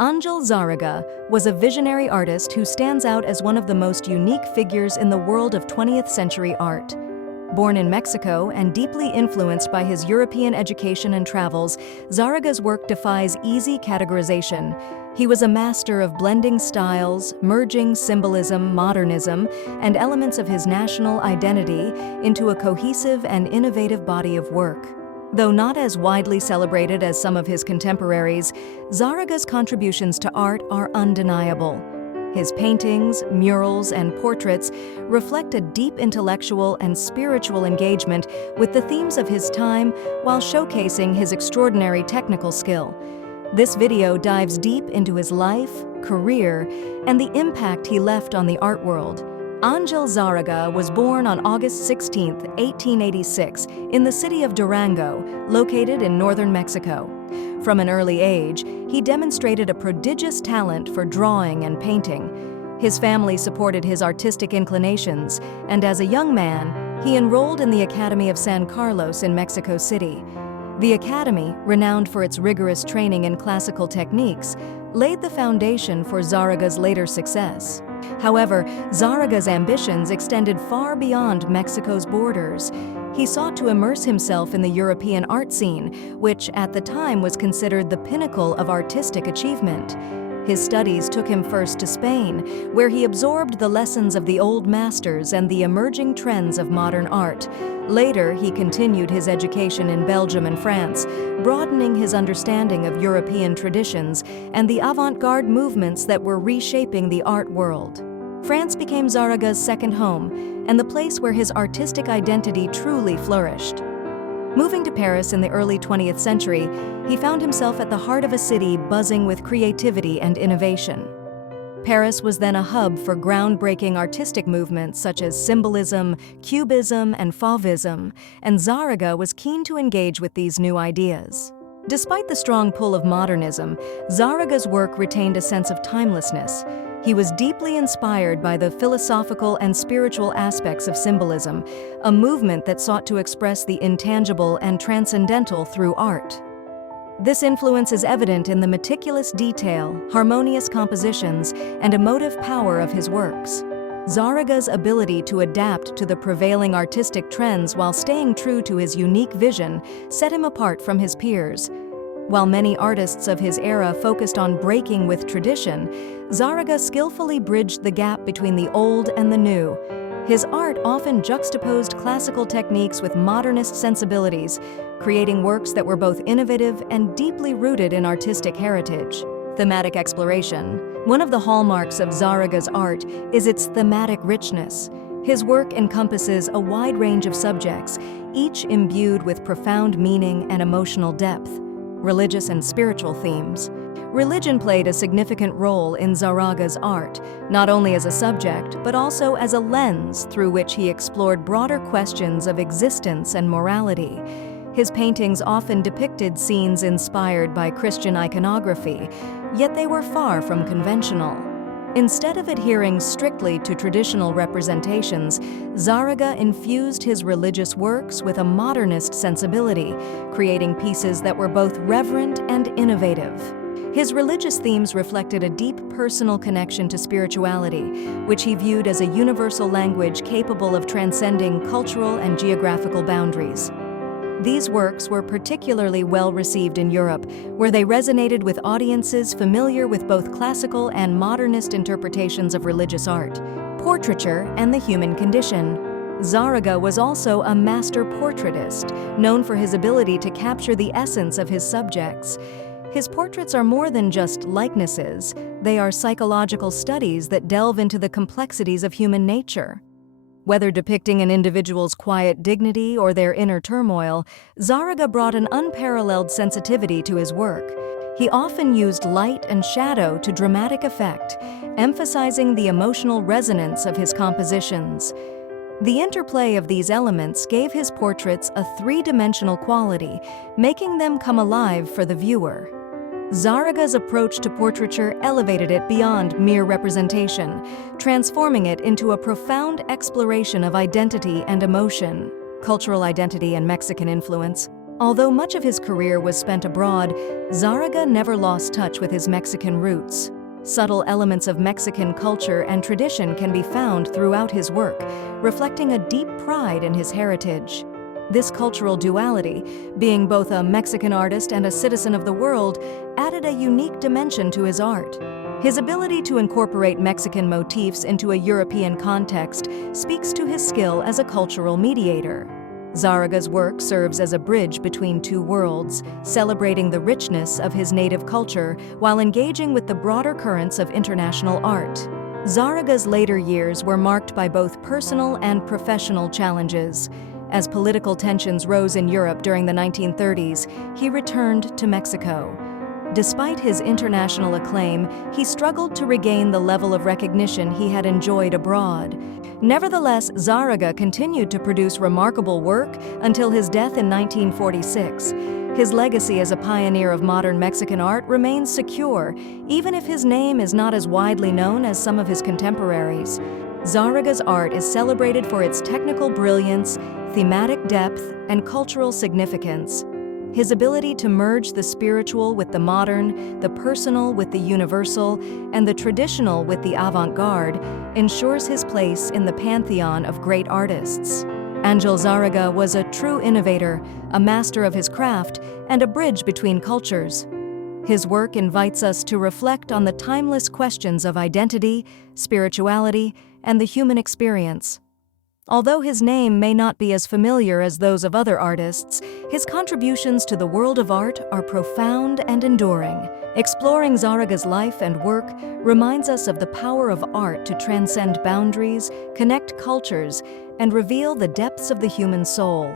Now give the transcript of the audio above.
Ángel Zárraga was a visionary artist who stands out as one of the most unique figures in the world of 20th century art. Born in Mexico and deeply influenced by his European education and travels, Zárraga's work defies easy categorization. He was a master of blending styles, merging symbolism, modernism, and elements of his national identity into a cohesive and innovative body of work. Though not as widely celebrated as some of his contemporaries, Zárraga's contributions to art are undeniable. His paintings, murals, and portraits reflect a deep intellectual and spiritual engagement with the themes of his time while showcasing his extraordinary technical skill. This video dives deep into his life, career, and the impact he left on the art world. Ángel Zárraga was born on August 16, 1886, in the city of Durango, located in northern Mexico. From an early age, he demonstrated a prodigious talent for drawing and painting. His family supported his artistic inclinations, and as a young man, he enrolled in the Academy of San Carlos in Mexico City. The academy, renowned for its rigorous training in classical techniques, laid the foundation for Zárraga's later success. However, Zárraga's ambitions extended far beyond Mexico's borders. He sought to immerse himself in the European art scene, which at the time was considered the pinnacle of artistic achievement. His studies took him first to Spain, where he absorbed the lessons of the old masters and the emerging trends of modern art. Later, he continued his education in Belgium and France, broadening his understanding of European traditions and the avant-garde movements that were reshaping the art world. France became Zárraga's second home, and the place where his artistic identity truly flourished. Moving to Paris in the early 20th century, he found himself at the heart of a city buzzing with creativity and innovation. Paris was then a hub for groundbreaking artistic movements such as symbolism, cubism, and fauvism, and Zárraga was keen to engage with these new ideas. Despite the strong pull of modernism, Zárraga's work retained a sense of timelessness. He was deeply inspired by the philosophical and spiritual aspects of symbolism, a movement that sought to express the intangible and transcendental through art. This influence is evident in the meticulous detail, harmonious compositions, and emotive power of his works. Zárraga's ability to adapt to the prevailing artistic trends while staying true to his unique vision set him apart from his peers. While many artists of his era focused on breaking with tradition, Zárraga skillfully bridged the gap between the old and the new. His art often juxtaposed classical techniques with modernist sensibilities, creating works that were both innovative and deeply rooted in artistic heritage. Thematic exploration. One of the hallmarks of Zárraga's art is its thematic richness. His work encompasses a wide range of subjects, each imbued with profound meaning and emotional depth. Religious and spiritual themes. Religion played a significant role in Zárraga's art, not only as a subject, but also as a lens through which he explored broader questions of existence and morality. His paintings often depicted scenes inspired by Christian iconography, yet they were far from conventional. Instead of adhering strictly to traditional representations, Zárraga infused his religious works with a modernist sensibility, creating pieces that were both reverent and innovative. His religious themes reflected a deep personal connection to spirituality, which he viewed as a universal language capable of transcending cultural and geographical boundaries. These works were particularly well received in Europe, where they resonated with audiences familiar with both classical and modernist interpretations of religious art. Portraiture and the human condition. Zárraga was also a master portraitist, known for his ability to capture the essence of his subjects. His portraits are more than just likenesses, they are psychological studies that delve into the complexities of human nature. Whether depicting an individual's quiet dignity or their inner turmoil, Zárraga brought an unparalleled sensitivity to his work. He often used light and shadow to dramatic effect, emphasizing the emotional resonance of his compositions. The interplay of these elements gave his portraits a three-dimensional quality, making them come alive for the viewer. Zárraga's approach to portraiture elevated it beyond mere representation, transforming it into a profound exploration of identity and emotion. Cultural identity and Mexican influence. Although much of his career was spent abroad, Zárraga never lost touch with his Mexican roots. Subtle elements of Mexican culture and tradition can be found throughout his work, reflecting a deep pride in his heritage. This cultural duality, being both a Mexican artist and a citizen of the world, added a unique dimension to his art. His ability to incorporate Mexican motifs into a European context speaks to his skill as a cultural mediator. Zárraga's work serves as a bridge between two worlds, celebrating the richness of his native culture while engaging with the broader currents of international art. Zárraga's later years were marked by both personal and professional challenges. As political tensions rose in Europe during the 1930s, he returned to Mexico. Despite his international acclaim, he struggled to regain the level of recognition he had enjoyed abroad. Nevertheless, Zárraga continued to produce remarkable work until his death in 1946. His legacy as a pioneer of modern Mexican art remains secure, even if his name is not as widely known as some of his contemporaries. Zárraga's art is celebrated for its technical brilliance, thematic depth, and cultural significance. His ability to merge the spiritual with the modern, the personal with the universal, and the traditional with the avant-garde ensures his place in the pantheon of great artists. Ángel Zárraga was a true innovator, a master of his craft, and a bridge between cultures. His work invites us to reflect on the timeless questions of identity, spirituality, and the human experience. Although his name may not be as familiar as those of other artists, his contributions to the world of art are profound and enduring. Exploring Zárraga's life and work reminds us of the power of art to transcend boundaries, connect cultures, and reveal the depths of the human soul.